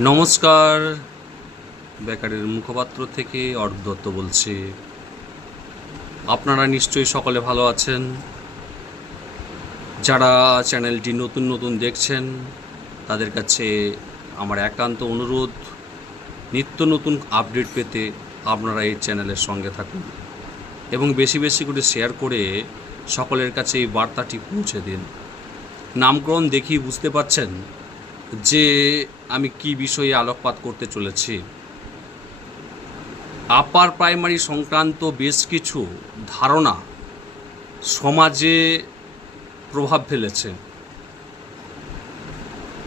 নমস্কার। বেকারের মুখপাত্র থেকে অর্ক দত্ত বলছি। আপনারা নিশ্চয়ই সকলে ভালো আছেন। যারা চ্যানেলটি নতুন নতুন দেখছেন, তাদের কাছে আমার একান্ত অনুরোধ, নিত্য নতুন আপডেট পেতে আপনারা এই চ্যানেলের সঙ্গে থাকুন এবং বেশি বেশি করে শেয়ার করে সকলের কাছে এই বার্তাটি পৌঁছে দিন। নামকরণ দেখেই বুঝতে পারছেন? যে আমি কি বিষয়ে আলোকপাত করতে চলেছি? আপার প্রাইমারি সংক্রান্ত বেশ কিছু ধারণা সমাজে প্রভাব ফেলেছে।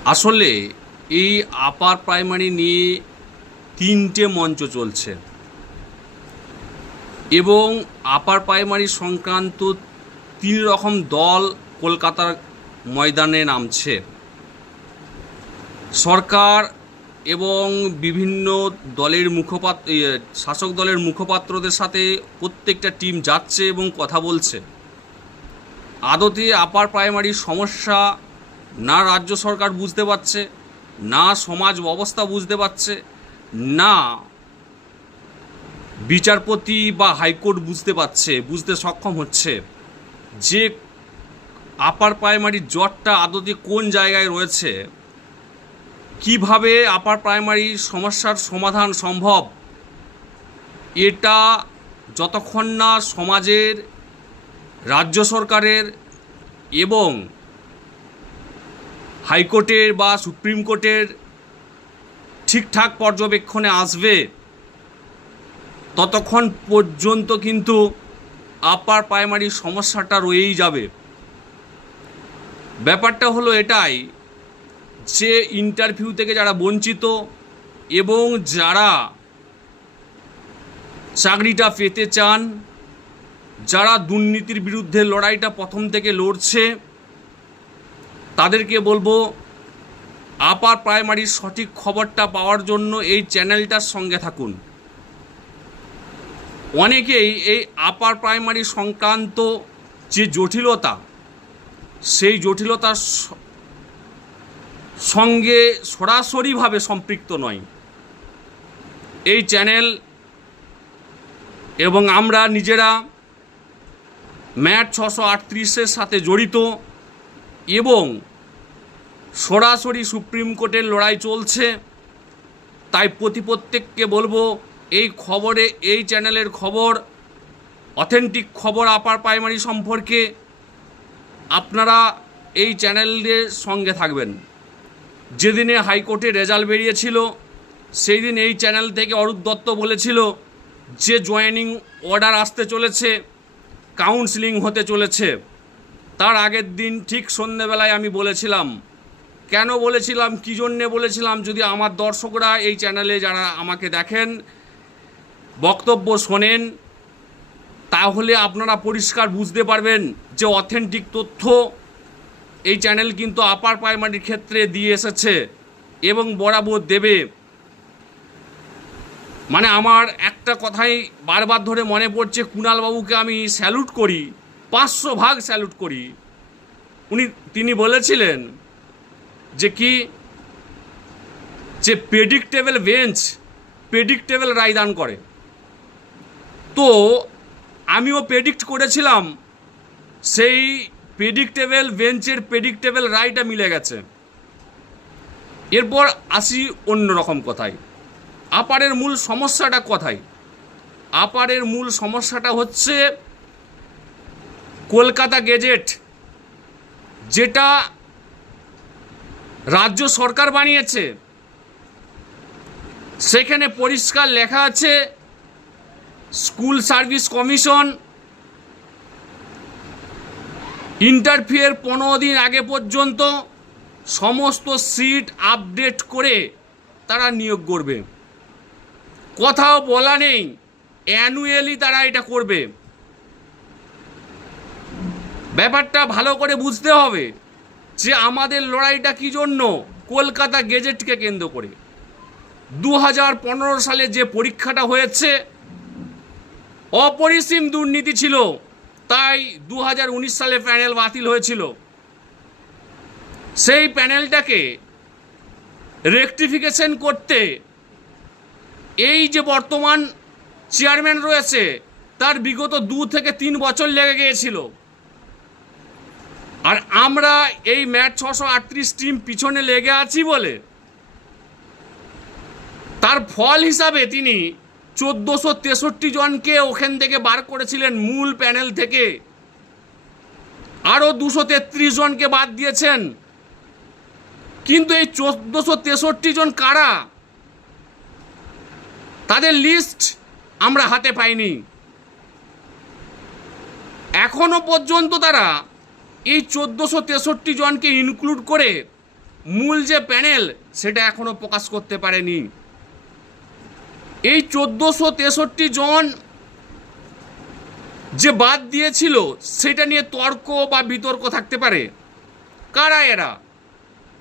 আসলে এই আপার প্রাইমারি নিয়ে তিনটে মঞ্চ চলছে। এবং আপার প্রাইমারি সংক্রান্ত তিন রকম দল কলকাতার ময়দানে নামছে। সরকার এবং বিভিন্ন দলের মুখপাত্র শাসক দলের মুখপাত্রদের সাথে প্রত্যেকটা টিম যাচ্ছে এবং কথা বলছে। আদতে আপার প্রাইমারি সমস্যা না রাজ্য সরকার বুঝতে পারছে, না সমাজ ব্যবস্থা বুঝতে পারছে, না বিচারপতি বা হাইকোর্ট বুঝতে পারছে, বুঝতে সক্ষম হচ্ছে যে আপার প্রাইমারি জটটা আদতে কোন জায়গায় রয়েছে। কীভাবে আপার প্রাইমারি সমস্যার সমাধান সম্ভব? এটা যতক্ষণ না সমাজের, রাজ্য সরকারের এবং হাইকোর্টের বা সুপ্রিম কোর্টের ঠিকঠাক পর্যবেক্ষণে আসবে, ততক্ষণ পর্যন্ত কিন্তু আপার প্রাইমারি সমস্যাটা রয়েই যাবে। ব্যাপারটা হলো এটাই যে ইন্টারভিউ থেকে যারা বঞ্চিত এবং যারা চাকরিটা পেতে চান, যারা দুর্নীতির বিরুদ্ধে লড়াইটা প্রথম থেকে লড়ছে, তাদেরকে বলব আপার প্রাইমারির সঠিক খবরটা পাওয়ার জন্য এই চ্যানেলটার সঙ্গে থাকুন। অনেকেই এই আপার প্রাইমারি সংক্রান্ত যে জটিলতা, সেই জটিলতার সঙ্গে সরাসরিভাবে সম্পৃক্ত নয়। এই চ্যানেল এবং আমরা নিজেরা ম্যাট ছশো আটত্রিশের সাথে জড়িত এবং সরাসরি সুপ্রিম কোর্টের লড়াই চলছে, তাই প্রতি প্রত্যেককে বলব, এই খবরে, এই চ্যানেলের খবর, অথেন্টিক খবর আপার প্রাইমারি সম্পর্কে আপনারা এই চ্যানেলের সঙ্গে থাকবেন। যেদিনে হাইকোর্টে রেজাল্ট বেরিয়েছিল সেই দিন এই চ্যানেল থেকে অরূপ দত্ত বলেছিল যে জয়েনিং অর্ডার আসতে চলেছে, কাউন্সিলিং হতে চলেছে। তার আগের দিন ঠিক সন্ধেবেলায় আমি বলেছিলাম, কেন বলেছিলাম, কী জন্যে বলেছিলাম, যদি আমার দর্শকরা এই চ্যানেলে যারা আমাকে দেখেন, বক্তব্য শোনেন, তাহলে আপনারা পরিষ্কার বুঝতে পারবেন যে অথেন্টিক তথ্য এই চ্যানেল কিন্তু আপার প্রাইমারির ক্ষেত্রে দিয়ে এসেছে এবং বরাবর দেবে। মানে আমার একটা কথাই বারবার ধরে মনে পড়ছে, কুণালবাবুকে আমি স্যালুট করি, পাঁচশো ভাগ স্যালুট করি। উনি, তিনি বলেছিলেন যে কি, যে প্রেডিক্টেবল বেঞ্চ প্রেডিক্টেবল রায়দান করে। তো আমিও প্রেডিক্ট করেছিলাম, সেই প্রেডিক্টেবল বেঞ্চের প্রেডিক্টেবল রায়টা মিলে গেছে। এরপর আসি অন্য রকম কথায়। আপারের মূল সমস্যাটা কথায়? আপারের মূল সমস্যাটা হচ্ছে কলকাতা গেজেট, যেটা রাজ্য সরকার বানিয়েছে। সেখানে পরিষ্কার লেখা আছে, স্কুল সার্ভিস কমিশন ইন্টারফিয়ার পনেরো দিন আগে পর্যন্ত সমস্ত সিট আপডেট করে তারা নিয়োগ করবে। কোথাও বলা নেই অ্যানুয়ালি তারা এটা করবে। ব্যাপারটা ভালো করে বুঝতে হবে যে আমাদের লড়াইটা কি জন্য কলকাতা গেজেটকে কেন্দ্র করে। দু হাজার পনেরো সালে যে পরীক্ষাটা হয়েছে, অপরিসীম দুর্নীতি ছিল। তাই দু হাজার উনিশ সালে প্যানেল বাতিল হয়েছিল। সেই প্যানেলটাকে রেকটিফিকেশন করতে এই যে বর্তমান চেয়ারম্যান রয়েছে, তার বিগত দু থেকে তিন বছর লেগে গিয়েছিল। আর আমরা এই ম্যাচ ছশো আটত্রিশ টিম পিছনে লেগে আছি বলে, তার ফল হিসাবে তিনি চোদ্দোশো তেষট্টি জনকে ওখান থেকে বার করেছিলেন মূল প্যানেল থেকে। আরও দুশো তেত্রিশ জনকে বাদ দিয়েছেন। কিন্তু এই চোদ্দোশো তেষট্টি জন কারা? তাদের লিস্ট আমরা হাতে পাইনি। এখনও পর্যন্ত তারা এই চোদ্দোশো তেষট্টি জনকে ইনক্লুড করে মূল যে প্যানেল, সেটা এখনও প্রকাশ করতে পারেনি। এই চোদ্দোশো তেষট্টি জন যে বাদ দিয়েছিল, সেটা নিয়ে তর্ক বা বিতর্ক থাকতে পারে। কারা এরা?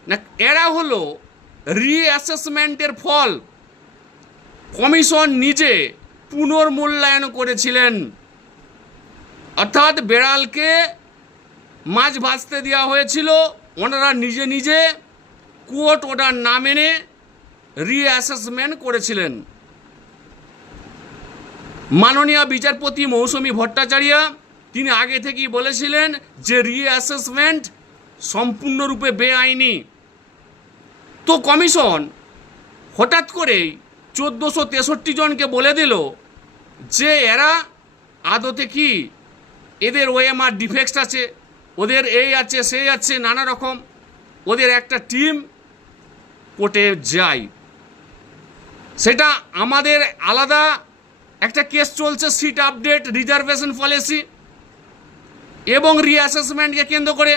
না, এরা হলো রিঅ্যাসেসমেন্টের ফল। কমিশন নিজে পুনর্মূল্যায়ন করেছিলেন। অর্থাৎ বেড়ালকে মাছ ভাজতে দেওয়া হয়েছিল। ওনারা নিজে নিজে কোর্ট অর্ডার না মেনে রিঅ্যাসেসমেন্ট করেছিলেন। মাননীয় বিচারপতি মৌসুমী ভট্টাচার্য, তিনি আগে থেকেই বলেছিলেন যে রিঅ্যাসেসমেন্ট সম্পূর্ণরূপে বেআইনি। তো কমিশন হঠাৎ করেই চোদ্দোশো তেষট্টি জনকে বলে দিল যে এরা আদতে কি এদের ওএমআর ডিফেক্ট আছে, ওদের এই আছে, সেই আছে, নানা রকম, ওদের একটা টিম কোর্টে যায়। সেটা আমাদের আলাদা একটা কেস চলছে সিট আপডেট রিজার্ভেশন পলিসি এবং রিঅ্যাসেসমেন্টকে কেন্দ্র করে।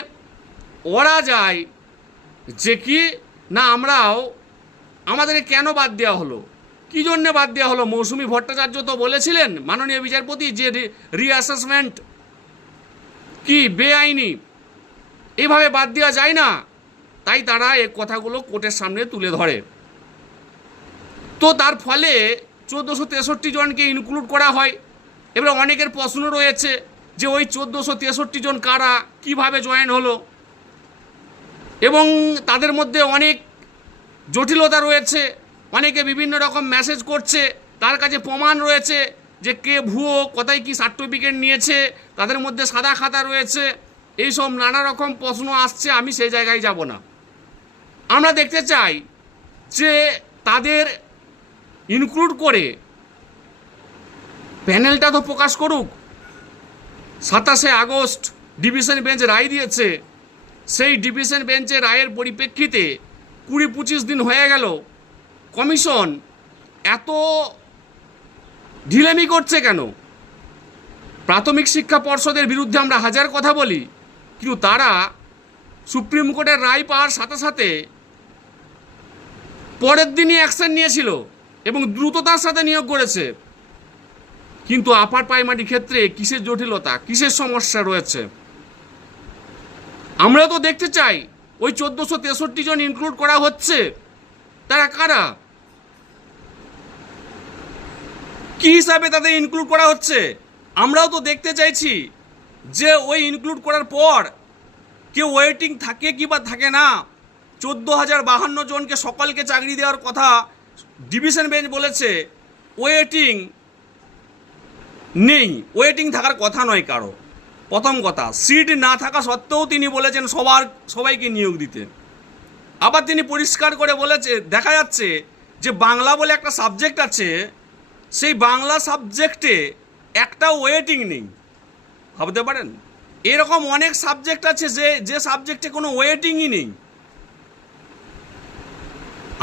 ওরা যায় যে কি, না, আমরাও, আমাদেরকে কেন বাদ দেওয়া হলো? কী জন্যে বাদ দেওয়া হলো? মৌসুমি ভট্টাচার্য তো বলেছিলেন, মাননীয় বিচারপতি, যে রিঅ্যাসেসমেন্ট কি বেআইনি, এভাবে বাদ দেওয়া যায় না। তাই তারা এই কথাগুলো কোর্টের সামনে তুলে ধরে। তো তার ফলে চোদ্দোশো তেষট্টি জনকে ইনক্লুড করা হয়। এবারে অনেকের প্রশ্ন রয়েছে যে ওই চোদ্দোশো তেষট্টি জন কারা, কীভাবে জয়েন হলো? এবং তাদের মধ্যে অনেক জটিলতা রয়েছে, অনেকে বিভিন্ন রকম মেসেজ করছে, তার কাছে প্রমাণ রয়েছে যে কে ভুয়ো, কোথায় কি সার্টিফিকেট নিয়েছে, তাদের মধ্যে সাদা খাতা রয়েছে, এইসব নানা রকম প্রশ্ন আসছে, আমি সেই জায়গায় যাব না। আমরা দেখতে চাই যে তাদের ইনক্লুড করে প্যানেলটা তো প্রকাশ করুক। সাতাশে আগস্ট ডিভিশন বেঞ্চ রায় দিয়েছে। সেই ডিভিশন বেঞ্চের রায়ের পরিপ্রেক্ষিতে কুড়ি পঁচিশ দিন হয়ে গেল। কমিশন এত ঢিলেমি করছে কেন? প্রাথমিক শিক্ষা পর্ষদের বিরুদ্ধে আমরা হাজার কথা বলি, কিন্তু তারা সুপ্রিম কোর্টের রায় পাওয়ার সাথে সাথে পরের দিনই অ্যাকশন নিয়েছিল। এবং দ্রুততার সাথে নিয়োগ করেছে। কিন্তু আপার প্রাইমারি ক্ষেত্রে কিসের জটিলতা, কিসের সমস্যা রয়েছে? আমরা তো দেখতে চাই, ওই চোদ্দোশো তেষট্টি জন ইনক্লুড করা হচ্ছে। তারা কারা? কি হিসাবে তাদের ইনক্লুড করা হচ্ছে? আমরাও তো দেখতে চাইছি যে ওই ইনক্লুড করার পর কেউ ওয়েটিং থাকে কি বা থাকে না, চোদ্দ হাজার বাহান্ন জনকে সকলকে চাকরি দেওয়ার কথা ডিভিশন বেঞ্চ বলেছে ওয়েটিং নেই। ওয়েটিং থাকার কথা নয় কারও। প্রথম কথা সিট না থাকা সত্ত্বেও তিনি বলেছেন সবার, সবাইকে নিয়োগ দিতে। আবার তিনি পরিষ্কার করে বলেছে, দেখা যাচ্ছে যে বাংলা বলে একটা সাবজেক্ট আছে, সেই বাংলা সাবজেক্টে একটা ওয়েটিং নেই। ভাবতে পারেন? এরকম অনেক সাবজেক্ট আছে যে যে সাবজেক্টে কোনো ওয়েটিংই নেই।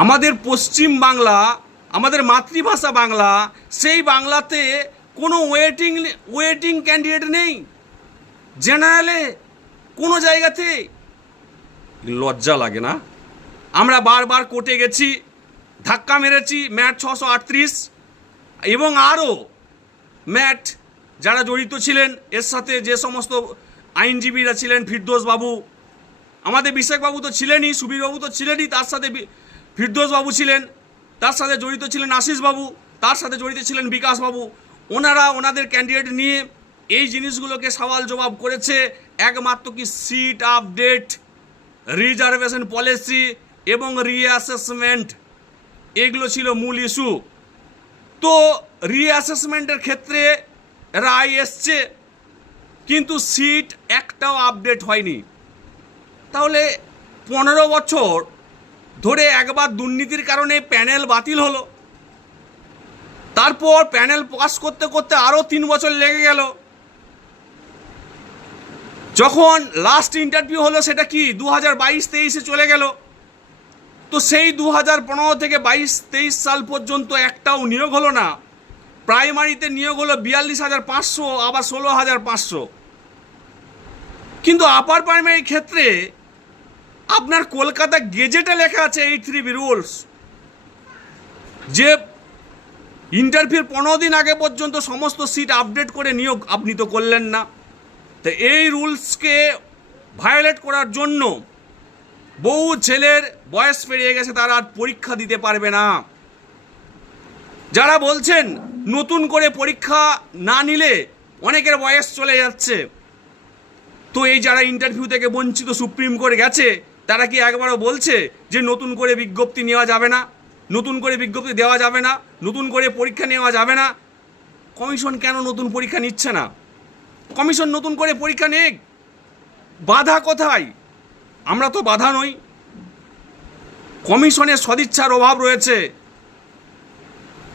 আমাদের পশ্চিম বাংলা, আমাদের মাতৃভাষা বাংলা, সেই বাংলাতে কোনো ওয়েটিং ওয়েটিং ক্যান্ডিডেট নেই। জেনারেলে কোনো জায়গাতে লজ্জা লাগে না। আমরা বারবার কোর্টে গেছি, ধাক্কা মেরেছি, ম্যাট ছশো আটত্রিশ এবং আরও ম্যাট যারা জড়িত ছিলেন, এর সাথে যে সমস্ত আইনজীবীরা ছিলেন ফিরদোস বাবু আমাদের বিশাখবাবু তো ছিলেনই, সুবীরবাবু তো ছিলেনই, তার সাথে বি- ফিরদোসবাবু ছিলেন, তার সাথে জড়িত ছিলেন আশিসবাবু তার সাথে জড়িত ছিলেন বিকাশবাবু ওনারা ওনাদের ক্যান্ডিডেট নিয়ে এই জিনিসগুলোকে সওয়াল জবাব করেছে, একমাত্র কি সিট আপডেট রিজার্ভেশন পলিসি এবং রিঅ্যাসেসমেন্ট এগুলো ছিল মূল ইস্যু তো রিঅ্যাসেসমেন্টের ক্ষেত্রে রায় এসছে, কিন্তু সিট একটাও আপডেট হয়নি। তাহলে পনেরো বছর ধরে একবার দুর্নীতির কারণে প্যানেল বাতিল হলো। তারপর প্যানেল পাস করতে করতে আরও তিন বছর লেগে গেল। যখন লাস্ট ইন্টারভিউ হলো সেটা কি? দু হাজার বাইশ তেইশে চলে গেল। তো সেই দু হাজার পনেরো থেকে বাইশ তেইশ সাল পর্যন্ত একটাও নিয়োগ হলো না। প্রাইমারিতে নিয়োগ হলো বিয়াল্লিশ হাজার পাঁচশো, আবার ষোলো হাজার পাঁচশো। কিন্তু আপার প্রাইমারি ক্ষেত্রে আপনার কলকাতা গেজেটে লেখা আছে এই থ্রি বি রুলস যে ইন্টারভিউর পনেরো দিন আগে পর্যন্ত সমস্ত সিট আপডেট করে নিয়োগ আপনি তো করলেন না। তো এই রুলসকে ভায়োলেট করার জন্য বহু ছেলের বয়স পেরিয়ে গেছে, তারা আর পরীক্ষা দিতে পারবে না। যারা বলছেন নতুন করে পরীক্ষা না নিলে অনেকের বয়স চলে যাচ্ছে। তো এই যারা ইন্টারভিউ থেকে বঞ্চিত সুপ্রিম কোর্ট গেছে তারা কি একবারও বলছে যে নতুন করে বিজ্ঞপ্তি নেওয়া যাবে না? নতুন করে বিজ্ঞপ্তি দেওয়া যাবে না? নতুন করে পরীক্ষা নেওয়া যাবে না? কমিশন কেন নতুন পরীক্ষা নিচ্ছে না? কমিশন নতুন করে পরীক্ষা নেক। বাধা কোথায়? আমরা তো বাধা নই। কমিশনের সদিচ্ছার অভাব রয়েছে।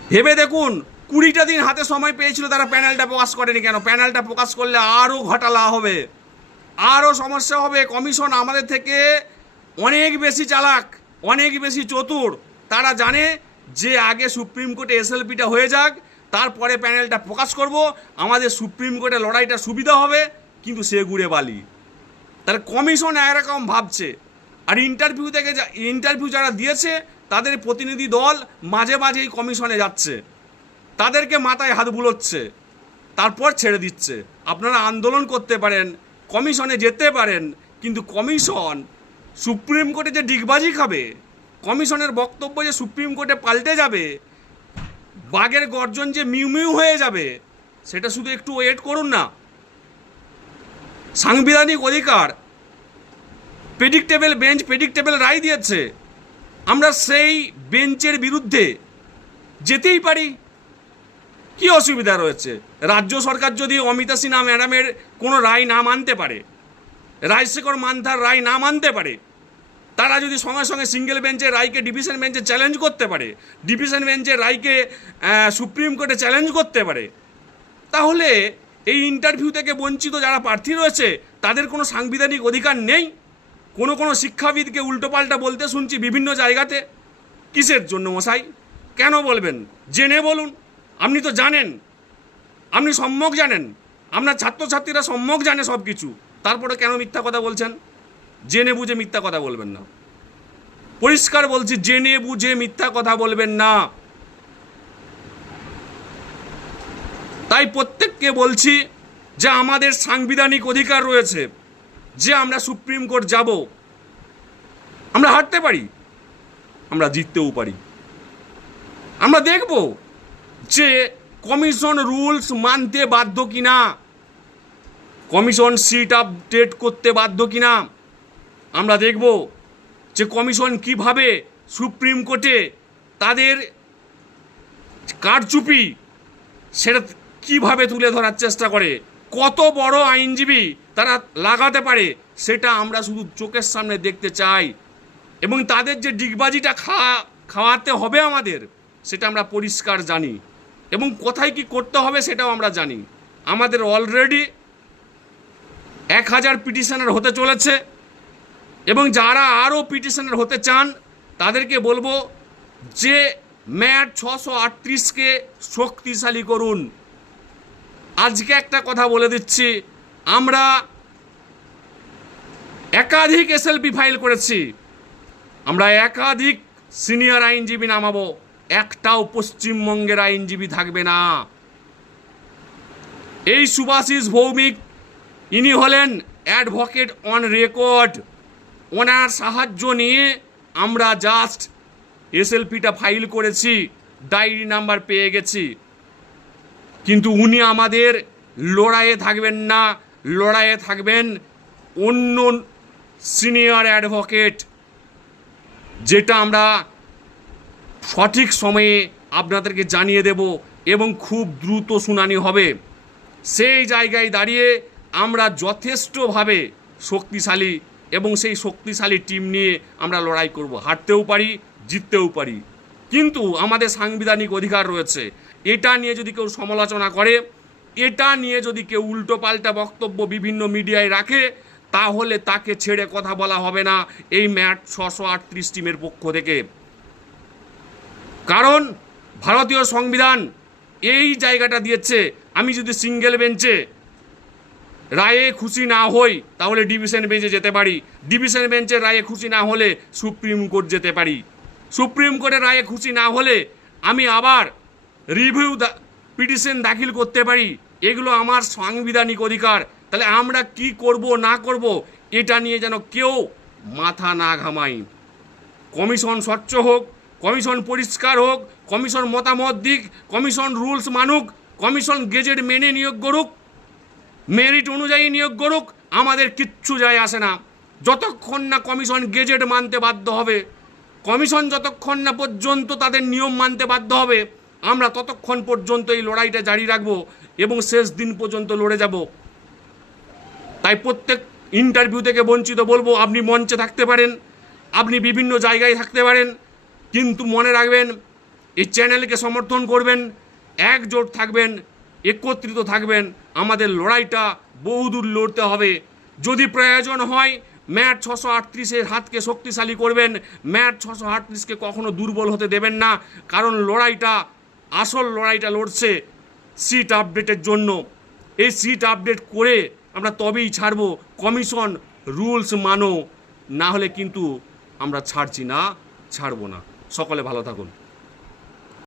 ভেবে দেখুন, কুড়িটা দিন হাতে সময় পেয়েছিল তারা প্যানেলটা প্রকাশ করেনি কেন? প্যানেলটা প্রকাশ করলে আরও ঘটালা হবে। আরও সমস্যা হবে। কমিশন আমাদের থেকে অনেক বেশি চালাক, অনেক বেশি চতুর। তারা জানে যে আগে সুপ্রিম কোর্টে এসএলপিটা হয়ে যাক, তারপরে প্যানেলটা প্রকাশ করব, আমাদের সুপ্রিম কোর্টে লড়াইটা সুবিধা হবে, কিন্তু সে ঘুরে বালি। তার কমিশন একরকম ভাবছে। আর ইন্টারভিউ থেকে ইন্টারভিউ যারা দিয়েছে, তাদের প্রতিনিধি দল মাঝে মাঝেই কমিশনে যাচ্ছে। তাদেরকে মাথায় হাত বুলোচ্ছে। তারপর ছেড়ে দিচ্ছে। আপনারা আন্দোলন করতে পারেন, কমিশনে যেতে পারেন, কিন্তু কমিশন সুপ্রিম কোর্টে যে ডিগবাজি খাবে, কমিশনের বক্তব্য যে সুপ্রিম কোর্টে পাল্টে যাবে, বাঘের গর্জন যে মিউ মিউ হয়ে যাবে, সেটা শুধু একটু ওয়েট করুন না। সাংবিধানিক অধিকার প্রেডিক্টেবল বেঞ্চ প্রেডিক্টেবল রায় দিয়েছে। আমরা সেই বেঞ্চের বিরুদ্ধে যেতেই পারি। কি অসুবিধা রয়েছে? রাজ্য সরকার যদি অমিতা সিনহা ম্যাডামের কোনো রায় না মানতে পারে রাজশেখর মান্থার রায় না মানতে পারে, তারা যদি সঙ্গে সঙ্গে সিঙ্গেল বেঞ্চের রায়কে ডিভিশন বেঞ্চে চ্যালেঞ্জ করতে পারে, ডিভিশন বেঞ্চের রায়কে সুপ্রিম কোর্টে চ্যালেঞ্জ করতে পারে, তাহলে এই ইন্টারভিউ থেকে বঞ্চিত যারা প্রার্থী রয়েছে, তাদের কোনো সাংবিধানিক অধিকার নেই। কোনো কোনো শিক্ষাবিদকে উল্টোপাল্টা বলতে শুনছি বিভিন্ন জায়গাতে। কিসের জন্য মশাই? কেন বলবেন? জেনে বলুন। আপনি তো জানেন। আপনি সম্যক জানেন। আপনার ছাত্রছাত্রীরা সম্যক জানে সব কিছু তারপরে কেন মিথ্যা কথা বলছেন? জেনে বুঝে মিথ্যা কথা বলবেন না। পরিষ্কার বলছি, জেনে বুঝে মিথ্যা কথা বলবেন না। তাই প্রত্যেককে বলছি যে আমাদের সাংবিধানিক অধিকার রয়েছে, যে আমরা সুপ্রিম কোর্ট যাব, আমরা হারতে পারি, আমরা জিততেও পারি। আমরা দেখব যে কমিশন রুলস মানতে বাধ্য কিনা। কমিশন সিট আপডেট করতে বাধ্য কি না আমরা দেখব যে কমিশন কীভাবে সুপ্রিম কোর্টে তাদের কারচুপি সেটা কীভাবে তুলে ধরার চেষ্টা করে? কত বড় আইনজীবী তারা লাগাতে পারে সেটা আমরা শুধু চোখের সামনে দেখতে চাই। এবং তাদের যে ডিগবাজিটা খাওয়া খাওয়াতে হবে আমাদের, সেটা আমরা পরিষ্কার জানি। এবং কোথায় কি করতে হবে সেটাও আমরা জানি। আমাদের অলরেডি এক হাজার পিটিশনার হতে চলেছে এবং যারা আরও পিটিশনার হতে চান, তাদেরকে বলব যে ম্যাট ছশো আটত্রিশকে শক্তিশালী করুন। আজকে একটা কথা বলে দিচ্ছি, আমরা একাধিক এসএলপি ফাইল করেছি, আমরা একাধিক সিনিয়র আইনজীবী নামাবো, একটাও পশ্চিমবঙ্গের আইনজীবী থাকবে না। এই সুভাষিস ভৌমিক ইনি হলেন অ্যাডভোকেট অন রেকর্ড। ওনার সাহায্য নিয়ে আমরা জাস্ট এসএলপিটা ফাইল করেছি, ডায়েরি নাম্বার পেয়ে গেছি। কিন্তু উনি আমাদের লড়াইয়ে থাকবেন না, লড়াইয়ে থাকবেন অন্য সিনিয়র অ্যাডভোকেট, যেটা আমরা সঠিক সময়ে আপনাদেরকে জানিয়ে দেব এবং খুব দ্রুত শুনানি হবে। সেই জায়গায় দাঁড়িয়ে আমরা যথেষ্টভাবে শক্তিশালী এবং সেই শক্তিশালী টিম নিয়ে আমরা লড়াই করব। হারতেও পারি, জিততেও পারি। কিন্তু আমাদের সাংবিধানিক অধিকার রয়েছে। এটা নিয়ে যদি কেউ সমালোচনা করে, এটা নিয়ে যদি কেউ উল্টো পাল্টা বক্তব্য বিভিন্ন মিডিয়ায় রাখে, তাহলে তাকে ছেড়ে কথা বলা হবে না এই ম্যাচ ছশো আটত্রিশ টিমের পক্ষ থেকে। কারণ ভারতীয় সংবিধান এই জায়গাটা দিয়েছে, আমি যদি সিঙ্গেল বেঞ্চে রায়ে খুশি না হই, তাহলে ডিভিশন বেঞ্চে যেতে পারি। ডিভিশন বেঞ্চের রায়ে খুশি না হলে সুপ্রিম কোর্ট যেতে পারি। সুপ্রিম কোর্টের রায়ে খুশি না হলে আমি আবার রিভিউ পিটিশন দাখিল করতে পারি। এগুলো আমার সাংবিধানিক অধিকার। তাহলে আমরা কি করব, না করব, এটা নিয়ে যেন কেউ মাথা না ঘামাই কমিশন স্বচ্ছ হোক, কমিশন পরিষ্কার হোক, কমিশন মতামত দিক, কমিশন রুলস মানুক, কমিশন গেজেট মেনে নিয়োগ করুক মেরিট অনুযায়ী নিয়োগ করুক, আমাদের কিচ্ছু যায় আসে না। যতক্ষণ না কমিশন গেজেট মানতে বাধ্য হবে, কমিশন যতক্ষণ না পর্যন্ত তাদের নিয়ম মানতে বাধ্য হবে, আমরা ততক্ষণ পর্যন্ত এই লড়াইটা জারি রাখব এবং শেষ দিন পর্যন্ত লড়ে যাব। তাই প্রত্যেক ইন্টারভিউ থেকে বঞ্চিত বলব, আপনি মঞ্চে থাকতে পারেন, আপনি বিভিন্ন জায়গায় থাকতে পারেন, কিন্তু মনে রাখবেন, এই চ্যানেলকে সমর্থন করবেন, একজোট থাকবেন একত্রিত থাকবেন। আমাদের লড়াইটা বহুদূর লড়তে হবে। যদি প্রয়োজন হয়, ম্যাট ছশো আটত্রিশের হাতকে শক্তিশালী করবেন। ম্যাট ছশো আটত্রিশকে কখনো দুর্বল হতে দেবেন না, কারণ লড়াইটা, আসল লড়াইটা লড়ছে সিট আপডেটের জন্য। এই সিট আপডেট করে আমরা তবেই ছাড়বো। কমিশন রুলস মানো, না হলে কিন্তু আমরা ছাড়ছি না, ছাড়বো না। সকলে ভালো থাকুন।